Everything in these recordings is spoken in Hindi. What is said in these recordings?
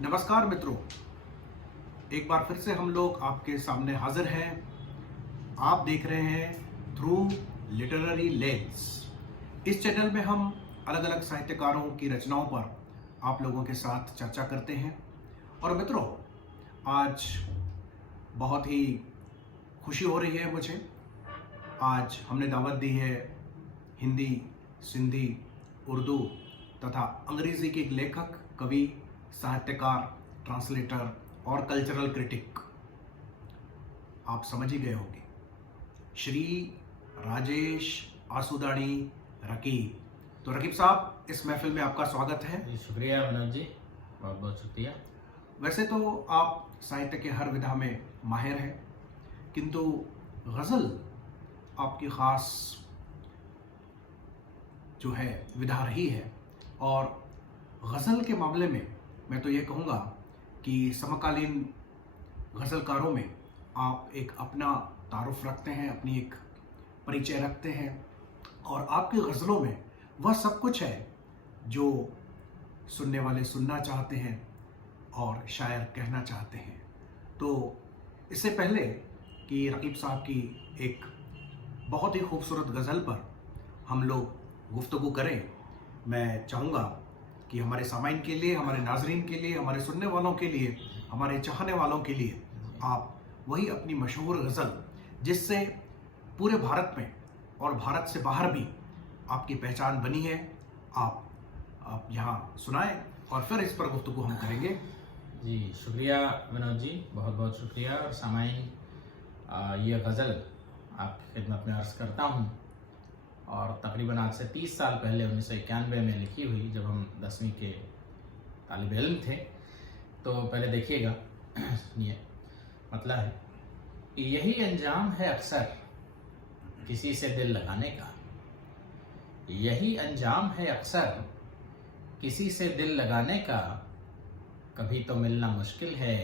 नमस्कार मित्रों, एक बार फिर से हम लोग आपके सामने हाजिर हैं। आप देख रहे हैं थ्रू लिटरेरी लेंस। इस चैनल में हम अलग अलग साहित्यकारों की रचनाओं पर आप लोगों के साथ चर्चा करते हैं। और मित्रों, आज बहुत ही खुशी हो रही है मुझे। आज हमने दावत दी है हिंदी, सिंधी, उर्दू तथा अंग्रेजी के एक लेखक, कवि, साहित्यकार, ट्रांसलेटर और कल्चरल क्रिटिक। आप समझ ही गए होंगे, श्री राजेश आसुदाणी रकीब। तो रकीब साहब, इस महफिल में आपका स्वागत है। जी शुक्रिया मनोज जी, बहुत बहुत शुक्रिया। वैसे तो आप साहित्य के हर विधा में माहिर हैं, किंतु गज़ल आपकी ख़ास जो है विधा रही है। और गज़ल के मामले में मैं तो ये कहूँगा कि समकालीन गज़लकारों में आप एक अपना तारुफ रखते हैं, अपनी एक परिचय रखते हैं, और आपकी गज़लों में वह सब कुछ है जो सुनने वाले सुनना चाहते हैं और शायर कहना चाहते हैं। तो इससे पहले कि रकीब साहब की एक बहुत ही खूबसूरत गज़ल पर हम लोग गुफ्तगू करें, मैं चाहूँगा कि हमारे सामाइन के लिए, हमारे नाजरीन के लिए, हमारे सुनने वालों के लिए, हमारे चाहने वालों के लिए आप वही अपनी मशहूर गज़ल जिससे पूरे भारत में और भारत से बाहर भी आपकी पहचान बनी है, आप यहाँ सुनाएं और फिर इस पर गुफ्तगू हम करेंगे। जी शुक्रिया मनोज जी, बहुत बहुत शुक्रिया। और सामाइन, ये गज़ल आपकी खिदमत में अर्ज़ करता हूँ, और तकरीबन आज से 30 साल पहले 1991 में लिखी हुई, जब हम 10वीं के तालिब इल्म थे। तो पहले देखिएगा, सुनिए। मतलब है, यही अंजाम है अक्सर किसी से दिल लगाने का, यही अंजाम है अक्सर किसी से दिल लगाने का, कभी तो मिलना मुश्किल है,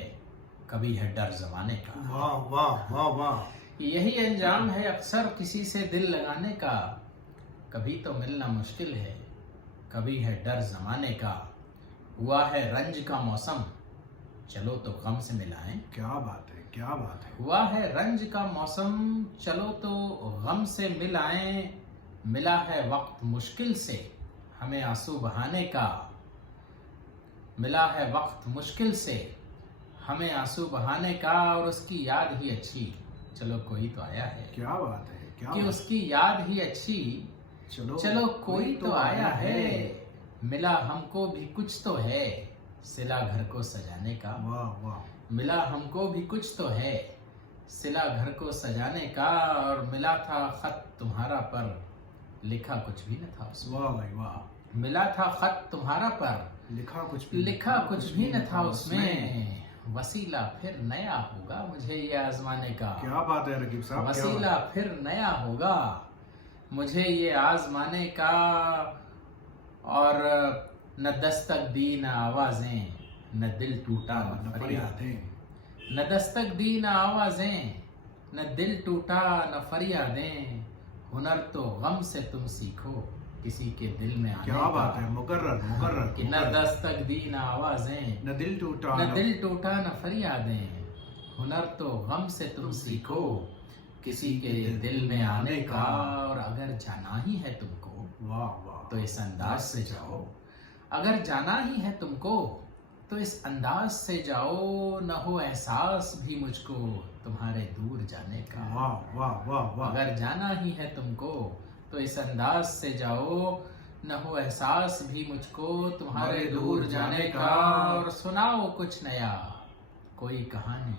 कभी है डर ज़माने का। वाह वाह वाह वाह। यही अंजाम है अक्सर किसी से दिल लगाने का, कभी तो मिलना मुश्किल है, कभी है डर ज़माने का। हुआ है रंज का मौसम, चलो तो गम से मिलाएं। क्या बात है, क्या बात है। हुआ है रंज का मौसम, चलो तो गम से मिलाएं। मिला है वक्त मुश्किल से हमें आंसू बहाने का, मिला है वक्त मुश्किल से हमें आंसू बहाने का। और उसकी याद ही अच्छी, चलो कोई तो आया है। क्या बात है, क्या कि बात उसकी याद ही अच्छी, चलो कोई तो आया है। मिला हमको भी कुछ तो है, सिला घर को सजाने का। वाह वाह। मिला हमको भी कुछ तो है, सिला घर को सजाने का। और मिला था खत तुम्हारा पर, लिखा कुछ भी न था उसमें। वाह भाई वाह। मिला था खत तुम्हारा पर, लिखा कुछ भी न था उसमें। वसीला फिर नया होगा मुझे ये आजमाने का। क्या बात है रकीब साहब। वसीला फिर नया होगा मुझे ये आजमाने का। और न दस्तक दी न आवाजें, न दिल टूटा न फरियादें। न दस्तक दी न आवाजें, न दिल टूटा न फरियादें। हुनर तो गम से तुम सीखो, किसी के दिल में आने का। क्या बात है, मुकर्रर मुकर्रर। कि न दस्तक दी न आवाजें, न दिल टूटा न फरियादें। हुनर तो गम से तुम सीखो, किसी के दिल में आने का। और अगर जाना ही है तुमको, वाह वाह, तो इस अंदाज से जाओ। अगर जाना ही है तुमको, तो इस अंदाज से जाओ। न हो एहसास भी मुझको तुम्हारे दूर जाने का। वाह वाह वाह वाह। अगर जाना ही है तुमको, तो इस अंदाज से जाओ। न हो एहसास भी मुझको तुम्हारे दूर जाने का। और सुनाओ कुछ नया, कोई कहानी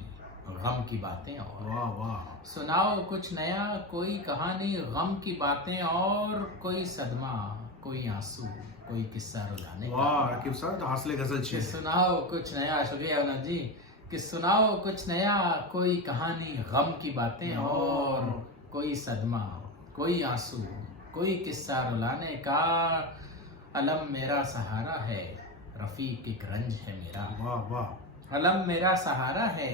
गम की बातें। और वाह वाह। सुनाओ कुछ नया, कोई कहानी गम की बातें। और कोई सदमा, कोई आंसू, कोई किस्सा रुलाने का। वाह रकीब साहब, तो हासिल गजल कि छे। सुनाओ कुछ नया, शुक्रिया अनंत जी। कि सुनाओ कुछ नया, कोई कहानी गम की बातें। और कोई सदमा, कोई आंसू, कोई किस्सा रुलाने का। अलम मेरा सहारा है, रफीक एक रंज है मेरा। वाह वाह। अलम मेरा सहारा है,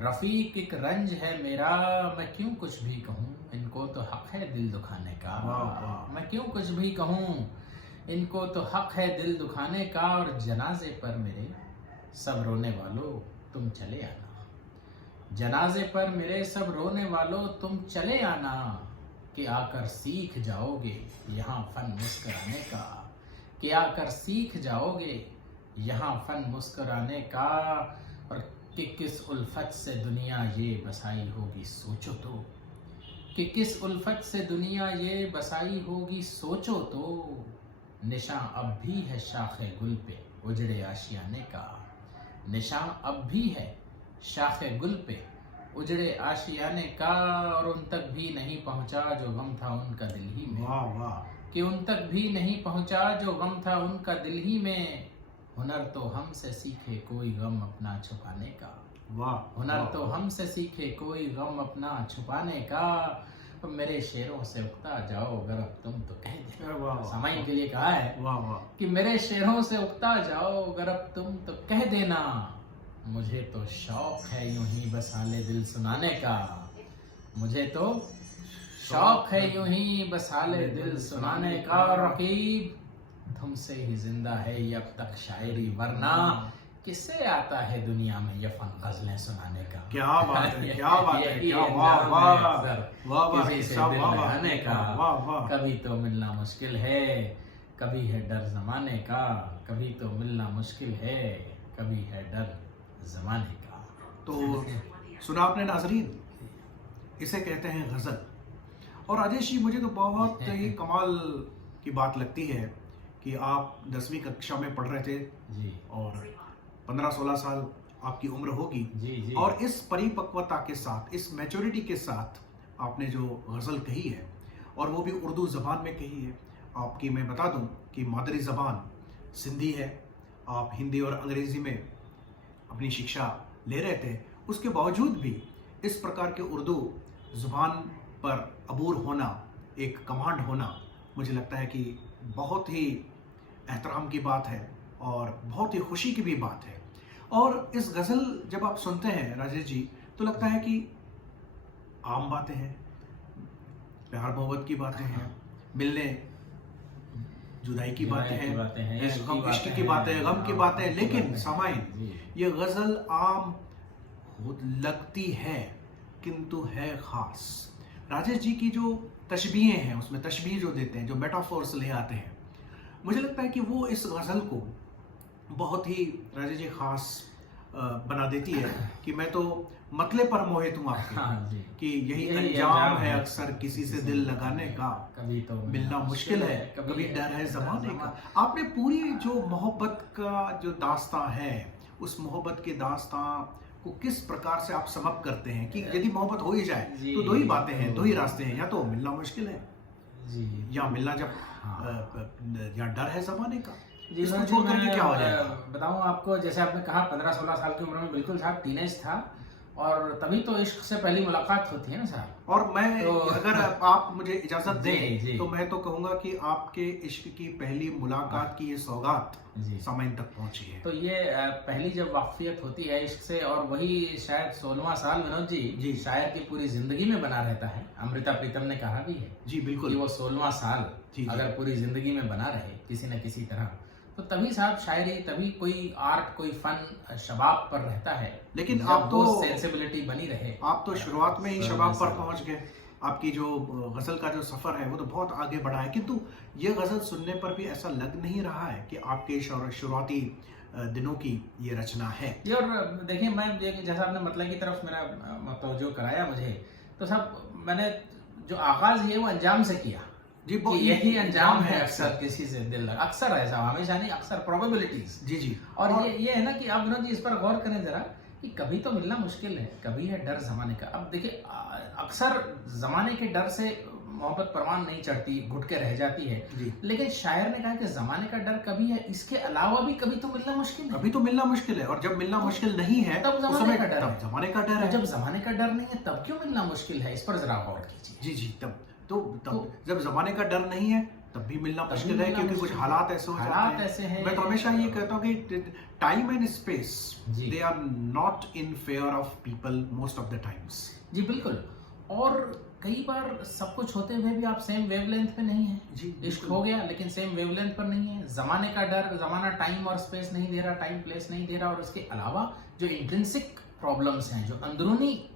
रफीक एक रंज है मेरा। मैं क्यों कुछ भी कहूँ, इनको तो हक है दिल दुखाने का। वाह वाह। मैं क्यों कुछ भी कहूँ, इनको तो हक है दिल दुखाने का। और जनाजे पर मेरे सब रोने वालों तुम चले आना, जनाजे पर मेरे सब रोने वालों तुम चले आना, कि आकर सीख जाओगे यहाँ फन मुस्कुराने का, कि आकर सीख जाओगे यहाँ फन मुस्कुराने का, और कि किस उल्फत से दुनिया ये बसाई होगी सोचो तो, कि किस उल्फत से दुनिया ये बसाई होगी सोचो तो, निशान अब भी है शाखे गुल पे उजड़े आशियाने का, निशान अब भी है शाखे गुल पे उजड़े आशियाने का, और उन तक भी नहीं पहुंचा जो गम था उनका दिल ही में, वाह वाह, कि उन तक भी नहीं पहुंचा जो गम था उनका दिल ही में, हुनर तो हमसे सीखे कोई गम अपना छुपाने का, वाह, हुनर तो हमसे सीखे कोई गम अपना छुपाने का, तो मेरे शेरों से उगता जाओ अगर अब तुम तो कह दे, वाह, सामाइन के लिए कहा है वाह वाह, कि मेरे शेरों से उगता जाओ अगर अब तुम तो कह देना, मुझे तो शौक है यूं ही बस हाले दिल सुनाने का, मुझे तो शौक है यूं ही बस हाले दिल सुनाने का, रकीब तुमसे ही जिंदा है ये अब तक शायरी, वरना किससे आता है दुनिया में ये फन गजलें सुनाने का। क्या बात है, क्या बात है, यही क्या, वाह अंजाम वाह, है अक्सर वाह वाह, किसी से क्या दिल वाह वाह, लगाने का, वाह वाह, कभी तो मिलना मुश्किल है, कभी है डर जमाने का, कभी तो मिलना मुश्किल है, कभी है डर जमाने का। तो सुना आपने नाजरीन, इसे कहते हैं गजल। और राजेश जी, मुझे तो बहुत ही कमाल की बात लगती है कि आप 10वीं कक्षा में पढ़ रहे थे जी, और 15-16 साल आपकी उम्र होगी, जी जी, और इस परिपक्वता के साथ, इस मैच्योरिटी के साथ आपने जो गज़ल कही है, और वो भी उर्दू ज़बान में कही है। आपकी मैं बता दूं कि मादरी ज़बान सिंधी है, आप हिंदी और अंग्रेज़ी में अपनी शिक्षा ले रहे थे, उसके बावजूद भी इस प्रकार के उर्दू ज़ुबान पर अबूर होना, एक कमांड होना, मुझे लगता है कि बहुत ही एहतराम की बात है और बहुत ही खुशी की भी बात है। और इस गज़ल जब आप सुनते हैं राजेश जी, तो लगता है कि आम बातें हैं, प्यार मोहब्बत की बातें हैं, मिलने जुदाई की बातें हैं, इश्क की बातें हैं, गम की बातें हैं, लेकिन सामाइन ये गज़ल आम लगती है किंतु है ख़ास। राजेश जी की जो तशबीहें हैं, उसमें तशबीह जो देते हैं, जो मेटाफोर्स ले आते हैं, मुझे लगता है कि वो इस गज़ल को बहुत ही राजेश जी ख़ास बना देती है कि मैं तो मतले पर मोहित हूँ आपके, हाँ जी, कि यही अंजाम है अक्सर किसी से दिल लगाने का, कभी तो मिलना मुश्किल है, कभी डर है ज़माने का। आपने पूरी जो मोहब्बत का जो दास्तां है, उस मोहब्बत के दास्तां को किस प्रकार से आप समअप करते हैं कि यदि मोहब्बत हो ही जाए तो दो ही बातें हैं, दो ही रास्ते हैं, या तो मिलना मुश्किल है जी, या मिलना जब या डर है ज़माने का। जी, इसको छोड़ करके क्या हो जाएगा? बताऊं आपको, जैसे आपने कहा 15-16 साल की उम्र में बिल्कुल था, टीनेज था, और तभी तो इश्क से पहली मुलाकात होती है ना साहब। और मैं तो अगर आप मुझे इजाजत दें जी। तो मैं तो कहूंगा कि आपके इश्क की पहली मुलाकात की ये सौगात जी, सामाइन तक पहुंची है। तो ये पहली जब वाकफियत होती है इश्क से, और वही शायद 16वां साल विनोद जी। जी शायर की पूरी जिंदगी में बना रहता है। अमृता प्रीतम ने कहा भी है जी कि बिल्कुल, वो 16वां साल जी। अगर पूरी जिंदगी में बना रहे किसी न किसी तरह, तो तभी साहब शायरी, तभी कोई आर्ट, कोई फन शबाब पर रहता है। लेकिन जब आप तो सेंसिबिलिटी बनी रहे। आप तो शुरुआत में ही शबाब पर पहुंच गए। आपकी जो गज़ल का जो सफ़र है वो तो बहुत आगे बढ़ा है, किंतु ये गज़ल सुनने पर भी ऐसा लग नहीं रहा है कि आपके शुरुआती दिनों की ये रचना है। ये, और देखिए, मैं जैसा आपने मतलब की तरफ मेरा तवज्जो कराया मुझे, तो साहब मैंने जो आगाज है वो अंजाम से किया जी, कि यही अंजाम है अक्सर किसी से दिल लगा। अक्सर ऐसा, हमेशा नहीं, अक्सर, प्रोबेबिलिटीज। जी जी। और ये है ना कि आप विनोद जी इस पर गौर करें जरा कि कभी तो मिलना मुश्किल है, कभी है डर जमाने का। अब देखिए, अक्सर जमाने के डर से मोहब्बत परवान नहीं चढ़ती, घुट के रह जाती है, लेकिन शायर ने कहा कि जमाने का डर कभी है, इसके अलावा भी कभी तो मिलना मुश्किल है। कभी तो मिलना मुश्किल है, और जब मिलना मुश्किल नहीं है तब जमाने का डर है। जमाने का डर है। जब जमाने का डर नहीं है तब क्यों मिलना मुश्किल है, इस पर जरा गौर कीजिए। जी जी, तब जब जमाने का डर नहीं है तब भी मिलना मुश्किल है, क्योंकि कुछ हालात ऐसे हो जाते हैं। मैं तो हमेशा ये कहता हूँ कि time and space, they are not in fair of people most of the times. जी बिल्कुल। और कई बार सब कुछ होते हुए भी आप सेम वेवलेंथ पे नहीं है। जी, इश्क बिल्कुल। हो गया लेकिन सेम वेवलेंथ पर नहीं है। जमाने का डर, जमाना टाइम और स्पेस नहीं दे रहा, टाइम प्लेस नहीं दे रहा, और इसके अलावा जो इंट्रिंसिक प्रॉब्लम्स हैं, जो अंदरूनी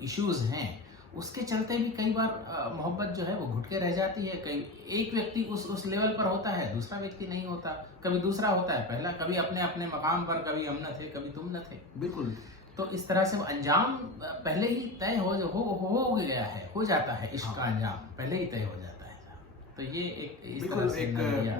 इश्यूज हैं, उसके चलते भी कई बार मोहब्बत जो है वो घुट के रह जाती है। कई एक व्यक्ति उस लेवल पर होता है, दूसरा व्यक्ति नहीं होता, कभी दूसरा होता है पहला, कभी अपने अपने मकाम पर, कभी हम न थे, कभी तुम न थे। बिल्कुल। तो इस तरह से वो अंजाम पहले ही तय हो गया है, हो जाता है। इश्क का अंजाम पहले ही तय हो जाता है। तो ये एक इस बिल्कुल तरह से एक नजरिया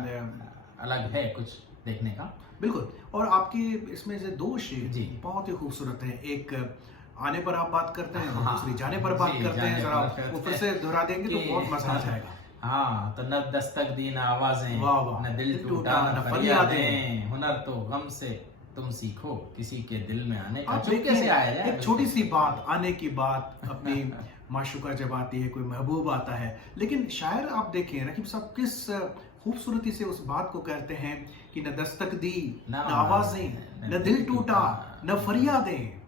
अलग है कुछ देखने का। बिल्कुल। और आपके इसमें से दो शेर जी। बहुत ही खूबसूरत हैं। एक आने पर आप बात करते हैं और हाँ, दूसरी जाने पर बात जी, करते हैं। जाने जरा पर करते वो फिर हैं से दोहरा देंगे तो कि- बहुत मजा आ जाएगा। हाँ, तो न दस्तक दी न आवाजें, वाह, वाह। न दिल टूटा न फरियादें, हुनर तो गम से तुम सीखो किसी के दिल में आने का। आप चुपके देखिए, से आया जाए। एक छोटी सी बात, आने की बात, अपनी माशूका जब आती है, कोई महबूब आता है, लेकिन शायर आप देखें रकीब साहब किस खूबसूरती से उस बात को कहते हैं कि न दस्तक दी न आवाजें, न दिल टूटा न फरियादें।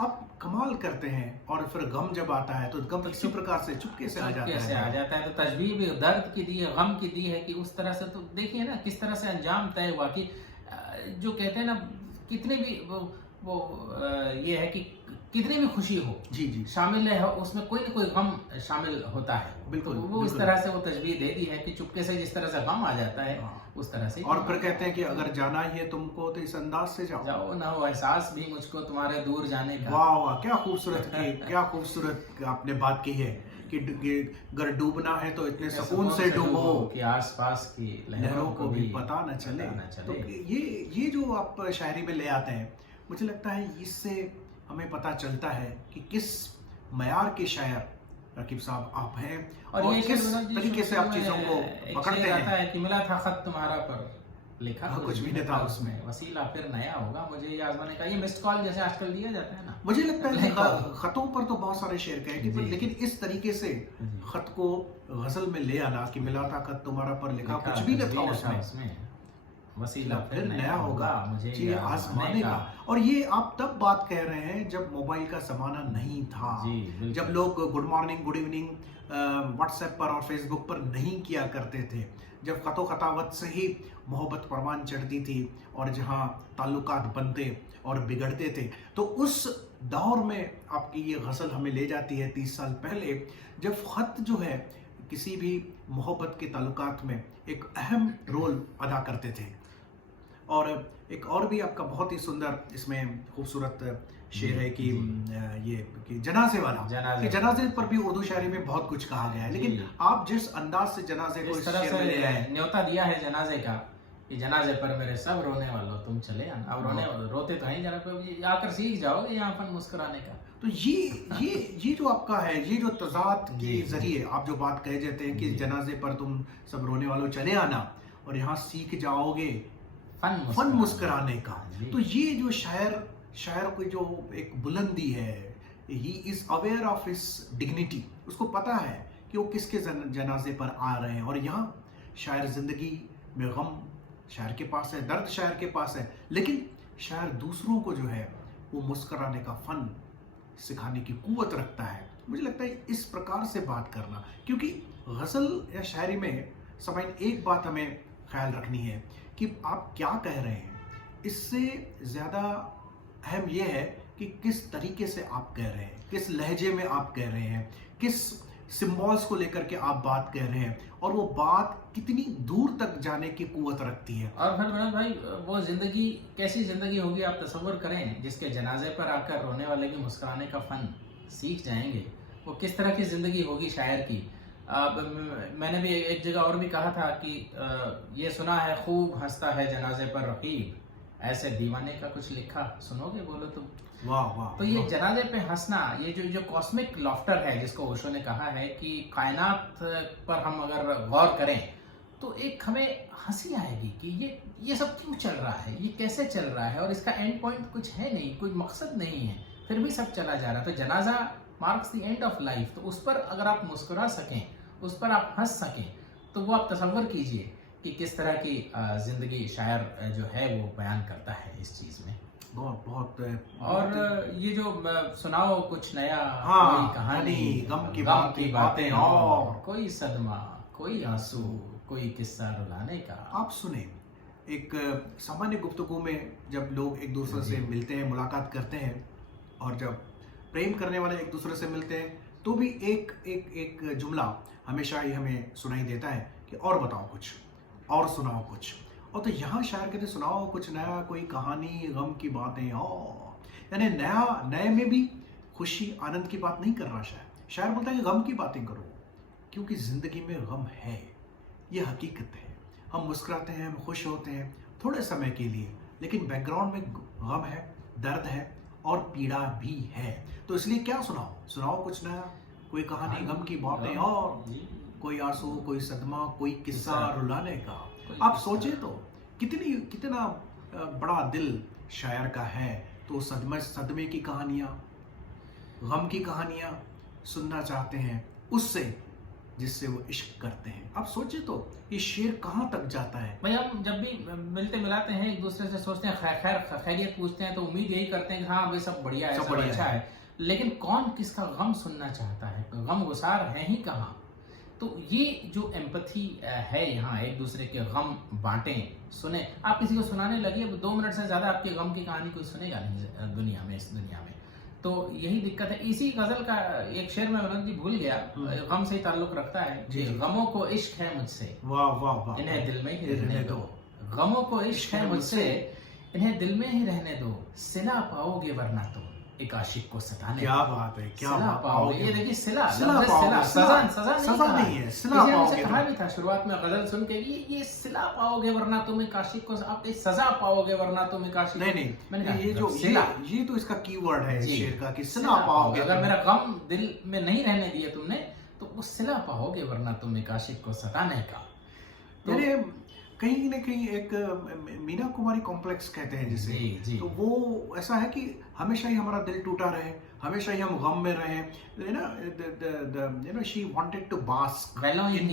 आप कमाल करते हैं। और फिर गम जब आता है तो गम इसी प्रकार से चुपके से आ जाता कैसे है। आ जाता है। तो तशबीह भी दर्द की दी है, गम की दी है कि उस तरह से। तो देखिए ना किस तरह से अंजाम तय हुआ कि जो कहते हैं ना, कितने भी ये है कि कितनी भी खुशी हो जी जी शामिल है, उसमें कोई ना कोई गम शामिल होता है। बिल्कुल, तो वो इस बिल्कुल। तरह से वो तशबीह दे दी है कि चुपके से जिस तरह से गम आ जाता है, हाँ। उस तरह से। और फिर कहते हैं कि अगर जाना ही है तुमको तो इस अंदाज से जाओ। जाओ ना हो एहसास भी मुझको तुम्हारे दूर जाने का। वाह वाह, क्या खूबसूरत की, क्या खूबसूरत आपने बात की है कि अगर डूबना है तो इतने सुकून से डूबो कि आसपास की लहरों को भी पता न चले। पता न चले। तो ये जो आप शायरी में ले आते हैं, मुझे लगता है इससे हमें पता चलता है कि किस मयार के शायर रकीब साहब आप हैं और ये किस शेर जी तरीके से आप शुरू चीजों को में एक पकड़ते शेर आता हैं। है कि मिला था खत तुम्हारा पर लिखा हाँ, कुछ भी नहीं था उसमें। वसीला फिर नया होगा मुझे ये आजमाने का। ये मिस्ड कॉल जैसे आजकल दिया जाता है ना। मुझे लगता है कि लेकिन- खतों पर तो बहुत सारे शेर कहे कि जी। लेकिन इस तरीके से जी। खत को गजल में ले आना कि मिला था खत तुम्हारा पर लिखा कुछ भी न था उसमें, वसीला फिर नया होगा मुझे जी ये आजमाने का। और ये आप तब बात कह रहे हैं जब मोबाइल का जमाना नहीं था, जी, बिल्कुल। जब लोग good morning good evening WhatsApp पर और फेसबुक पर नहीं किया करते थे, जब खतो खतावत से ही मोहब्बत परवान चढ़ती थी और जहाँ ताल्लुकात बनते और बिगड़ते थे। तो उस दौर में आपकी ये गज़ल हमें ले जाती है 30 साल पहले, जब ख़त जो है किसी भी मोहब्बत के ताल्लुकात में एक अहम रोल अदा करते थे। और एक और भी आपका बहुत ही सुंदर इसमें खूबसूरत शेर है कि ये कि जनाजे वाला, कि जनाजे पर भी उर्दू शायरी में बहुत कुछ कहा गया है, लेकिन आप जिस अंदाज से जनाजे को इस इस तरह शेर में ले आए, से न्योता दिया है जनाजे का कि जनाजे पर मेरे सब रोने वालों तुम चले आना। अब रोते तो हैं, जरा आकर सीख जाओगे यहाँ पर मुस्कुराने का। तो ये जो आपका है, ये जो तजाद के जरिए आप जो बात कह जाते हैं कि जनाजे पर तुम सब रोने वालों चले आना और यहाँ सीख जाओगे फन मुस्कुराने का। तो ये जो शायर की जो एक बुलंदी है, he is aware of his dignity, उसको पता है कि वो किसके जनाजे पर आ रहे हैं। और यहाँ शायर जिंदगी में गम शायर के पास है, दर्द शायर के पास है, लेकिन शायर दूसरों को जो है वो मुस्कुराने का फन सिखाने की कुव्वत रखता है। मुझे लगता है इस प्रकार से बात करना, क्योंकि गज़ल या शायरी में समाइन एक बात हमें ख्याल रखनी है कि आप क्या कह रहे हैं, इससे ज़्यादा अहम यह है कि किस तरीके से आप कह रहे हैं, किस लहजे में आप कह रहे हैं, किस सिम्बॉल्स को लेकर के आप बात कह रहे हैं, और वो बात कितनी दूर तक जाने की कुव्वत रखती है। और फिर विनोद भाई, वो जिंदगी कैसी जिंदगी होगी आप तसव्वुर करें, जिसके जनाजे पर आकर रोने वाले भी मुस्कुराने का फन सीख जाएंगे। वो किस तरह की जिंदगी होगी शायर की। मैंने भी एक जगह और भी कहा था कि ये सुना है खूब हंसता है जनाजे पर रकीब, ऐसे दीवाने का कुछ लिखा सुनोगे बोलो तुम। वाह वाह। तो ये जनाजे पे हंसना, ये जो कॉस्मिक लॉफ्टर है जिसको ओशो ने कहा है कि कायनात पर हम अगर गौर करें तो एक हमें हंसी आएगी कि ये सब क्यों चल रहा है, ये कैसे चल रहा है, और इसका एंड पॉइंट कुछ है नहीं, कोई मकसद नहीं है, फिर भी सब चला जा रहा है। तो जनाजा marks the end of life. तो उस पर अगर आप मुस्कुरा सकें, उस पर आप हंस सकें, तो वो आप तसव्वुर कीजिए कि किस तरह की जिंदगी शायर जो है वो बयान करता है इस चीज़ में। बहुत बहुत और ये जो सुनाओ कुछ नया, हाँ, कोई कहानी, गम की बातें और कोई सदमा, कोई आंसू, कोई किस्सा रुलाने का। आप सुने एक सामान्य गुफ्तगू में जब लोग एक दूसरे से मिलते हैं, मुलाकात करते हैं, और जब प्रेम करने वाले एक दूसरे से मिलते हैं तो भी एक एक एक जुमला हमेशा ही हमें सुनाई देता है कि और बताओ कुछ, और सुनाओ कुछ। और तो यहाँ शायर कहते सुनाओ कुछ नया, कोई कहानी, गम की बातें और, यानी नए में भी खुशी आनंद की बात नहीं कर रहा शायर बोलता है कि गम की बातें करो, क्योंकि जिंदगी में गम है, ये हकीकत है। हम मुस्कुराते हैं, हम खुश होते हैं थोड़े समय के लिए, लेकिन बैकग्राउंड में गम है, दर्द है और पीड़ा भी है। तो इसलिए क्या सुनाओ कुछ नया, कोई कहानी, गम की बातें और, कोई आंसू, कोई सदमा, कोई किस्सा रुलाने का। आप सोचे तो कितना बड़ा दिल शायर का है। तो सदमे की कहानियां, गम की कहानियां सुनना चाहते हैं उससे जिससे वो इश्क करते हैं। आप सोचे तो ये शेर कहाँ तक जाता है। भाई हम जब भी मिलते मिलाते हैं एक दूसरे से, सोचते हैं खैरियत पूछते हैं तो उम्मीद यही करते हैं कि हाँ भाई सब बढ़िया है, सब अच्छा है। लेकिन कौन किसका गम सुनना चाहता है, गम गुसार है ही कहाँ। तो ये जो एम्पैथी है यहाँ, एक दूसरे के गम बांटें, सुने। आप किसी को सुनाने लगे, 2 मिनट से ज्यादा आपके गम की कहानी कोई सुनेगा नहीं दुनिया में, इस दुनिया में। तो यही दिक्कत है। इसी गजल का एक शेर में विनोद जी भूल गया, गम से ही ताल्लुक रखता है। जी, गमों को इश्क है मुझसे, वाह वाह वाह, इन्हें दिल में ही रहने दो। गमों को इश्क है मुझसे, इन्हें दिल में ही रहने दो। सिला पाओगे वरना तो एक आशिक को सताने। क्या बात है, क्या बात पाओगे। ये देखिए सजा सजा नहीं है, सिला पाओगे। कहा भी था शुरुआत में गजल सुन के, ये सिला पाओगे वरना तुम एक आशिक को, आप सजा पाओगे वरना तुम एक आशिक। नहीं, मैंने कहा ये तो इसका कीवर्ड है शेर का कि सिला पाओगे। अगर मेरा गम दिल में नहीं रहने दिए तुमने तो वो सिला पाओगे वरना तुम एक आशिक को सताने का। कहीं न कहीं एक मीना कुमारी कॉम्प्लेक्स कहते हैं जिसे, तो वो ऐसा है कि हमेशा ही हमारा दिल टूटा रहे, हमेशा ही हम गम में रहे, you know she wanted to bask wallowing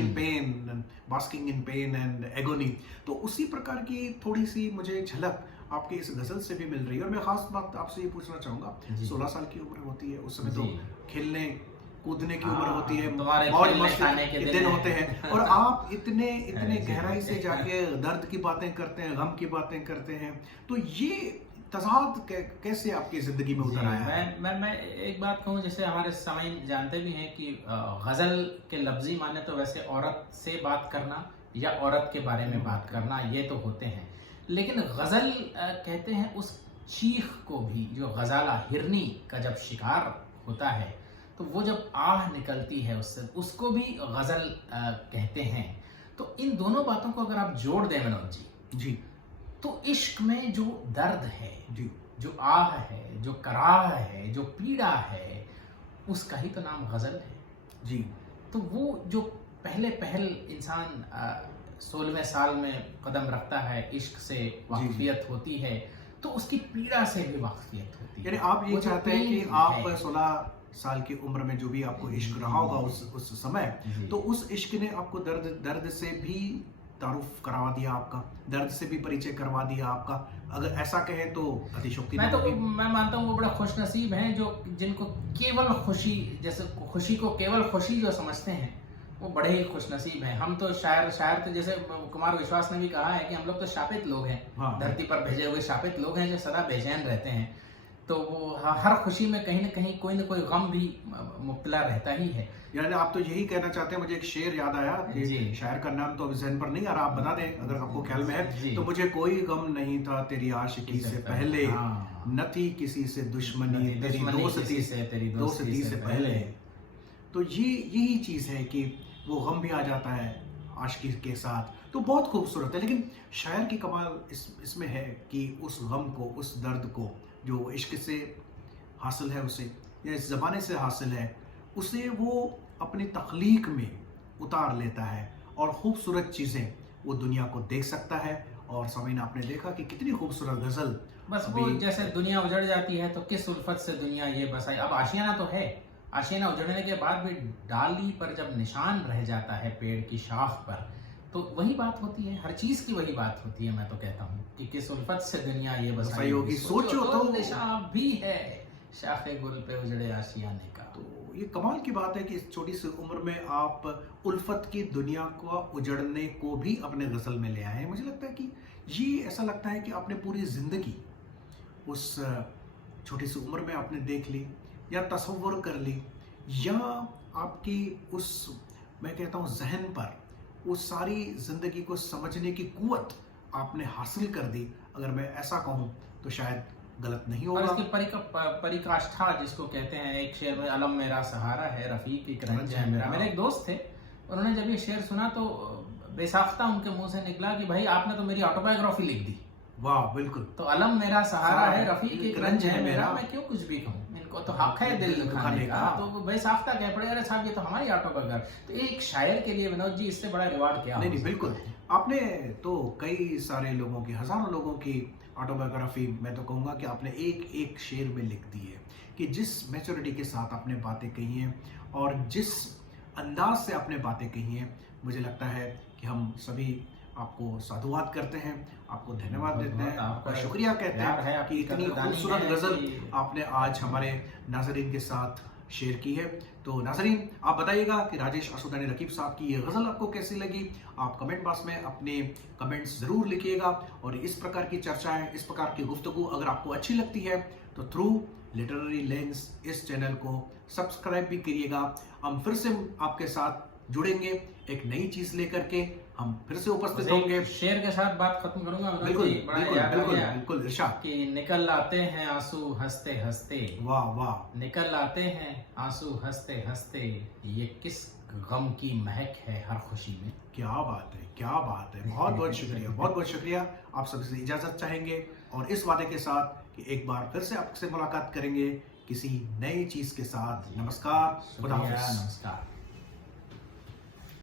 in pain, basking in pain and agony। तो उसी प्रकार की थोड़ी सी मुझे झलक आपकी इस गजल से भी मिल रही है। और मैं खास बात आपसे ये पूछना चाहूंगा, 16 साल की उम्र होती है, उस समय तो खेलने कूदने की उम्र होती है, मौज मस्ती के दिन होते हैं, और आप इतने गहराई से जाके दर्द की बातें करते हैं, गम की बातें करते हैं। तो ये तजाद कैसे आपकी जिंदगी में उतर आया है? मैं एक बात कहूँ, जैसे हमारे सामीन जानते भी हैं कि गजल के लफ्जी माने तो वैसे औरत से बात करना या औरत के बारे में बात करना, ये तो होते हैं। लेकिन गजल कहते हैं उस चीख को भी, जो गजाला हिरनी का जब शिकार होता है तो वो जब आह निकलती है उससे, उसको भी गजल कहते हैं। तो इन दोनों बातों को अगर आप जोड़ दें विनोद जी, तो इश्क में जो दर्द है जी, जो आह है, जो कराह है, जो पीड़ा है, उसका ही तो नाम गजल है जी। तो वो जो पहल इंसान 16वें साल में कदम रखता है, इश्क से वाकफियत होती है, तो उसकी पीड़ा से भी वाकफियत होती है। यानी आप ये चाहते हैं कि आप 16 साल की उम्र में जो भी आपको इश्क रहा होगा उस समय, तो उस इश्क ने आपको दर्द से भी तारुफ करवा दिया, आपका दर्द से भी परिचय करवा दिया आपका। अगर ऐसा कहे तो अतिशोक्ति। मैं मानता हूँ वो बड़ा खुशनसीब हैं जो जिनको केवल खुशी, जैसे खुशी को केवल खुशी जो समझते हैं, वो बड़े ही खुशनसीब हैं। हम तो शायर तो जैसे कुमार विश्वास ने भी कहा है कि हम लोग तो शापित लोग हैं, धरती पर भेजे हुए शापित लोग हैं जो सदा बेचैन रहते हैं। तो वो हर खुशी में कहीं ना कहीं कोई ना कोई गम भी मुब्तला रहता ही है। यानी आप तो यही कहना चाहते हैं। मुझे एक शेर याद आया, शायर का नाम तो अभी ज़हन पर नहीं आ रहा, आप बता दें अगर आपको ख्याल में है। तो मुझे कोई गम नहीं था तेरी आशिकी से पहले, न थी किसी से दुश्मनी तेरी दोस्ती से पहले। तो यही चीज़ है कि वो गम भी आ जाता है आशिकी के साथ, तो बहुत खूबसूरत है। लेकिन शायर की कमाल इसमें है कि उस गम को, उस दर्द को जो इश्क से हासिल है उसे, या इस ज़माने से हासिल है उसे, वो अपनी तख्लीक में उतार लेता है और खूबसूरत चीज़ें वो दुनिया को देख सकता है। और सामीन आपने देखा कि कितनी खूबसूरत गज़ल, बस वो जैसे दुनिया उजड़ जाती है तो किस उल्फत से दुनिया ये बसाई। अब आशियाना तो है, आशियाना उजड़ने के बाद भी डाली पर जब निशान रह जाता है पेड़ की शाख पर, तो वही बात होती है, हर चीज की वही बात होती है। मैं तो कहता हूँ कि किस उल्फत से दुनिया ये बसाई होगी, सोचो तो निशान भी है शाखे गुल पे उजड़े आशियाने का। तो ये कमाल की बात है कि इस छोटी सी उम्र में आप उल्फत की दुनिया को उजड़ने को भी अपने गजल में ले आए हैं। मुझे लगता है कि ये ऐसा लगता है कि आपने पूरी जिंदगी उस छोटी सी उम्र में आपने देख ली या तसव्वुर कर ली, या आपकी उस, मैं कहता हूँ, जहन पर उस सारी जिंदगी को समझने की कुव्वत आपने हासिल कर दी। अगर मैं ऐसा कहूँ तो शायद गलत नहीं और होगा। इसकी परिकाष्ठा जिसको कहते हैं, एक शेर में अलम मेरा सहारा है, रफीक एक रंज है मेरा। मेरे एक दोस्त थे, उन्होंने जब ये शेर सुना तो बेसाख्ता उनके मुंह से निकला कि भाई आपने तो मेरी ऑटोबायोग्राफी लिख दी। वाह, बिल्कुल। तो अलम मेरा सहारा है, रफीक एक रंज है मेरा, मैं क्यों कुछ भी कहूँ, इनको तो हक है दिल दुखाने का। तो बेसाख्ता कह पड़े, अरे साहब ये तो हमारी ऑटोबायोग्राफी। तो एक शायर के लिए विनोद जी इससे बड़ा रिवार्ड क्या? नहीं, बिल्कुल। आपने तो कई सारे लोगों की, हजारों लोगों की ऑटोबायोग्राफी, मैं तो कहूँगा कि आपने एक एक शेर में लिख दी है कि जिस मैच्योरिटी के साथ आपने बातें कही हैं और जिस अंदाज से आपने बातें कही हैं, मुझे लगता है कि हम सभी आपको साधुवाद करते हैं, आपको धन्यवाद देते हैं, आपका शुक्रिया कहते हैं कि इतनी खूबसूरत गजल आपने आज हमारे नाजरीन के साथ शेयर की है। तो नाजरीन, आप बताइएगा कि राजेश असुदानी रकीब साहब की ये गज़ल आपको कैसी लगी। आप कमेंट बॉक्स में अपने कमेंट्स ज़रूर लिखिएगा। और इस प्रकार की चर्चाएं, इस प्रकार की गुफ्तगू अगर आपको अच्छी लगती है तो थ्रू लिटरेरी लेंस इस चैनल को सब्सक्राइब भी करिएगा। हम फिर से आपके साथ जुड़ेंगे एक नई चीज लेकर के, हम फिर से उपस्थित होंगे। शेर के साथ बात खत्म करूंगा। बिल्कुल बिल्कुल इरशाद। कि निकल आते हैं आंसू हंसते हंसते, वाह वाह, निकल आते हैं आंसू हंसते हंसते, ये किस गम की महक है हर खुशी में। क्या बात है, क्या बात है। बहुत बहुत शुक्रिया, बहुत बहुत शुक्रिया। आप सबसे इजाजत चाहेंगे और इस वादे के साथ कि एक बार फिर से आपसे मुलाकात करेंगे किसी नई चीज के साथ। नमस्कार, खुदा हाफिज़। नमस्कार।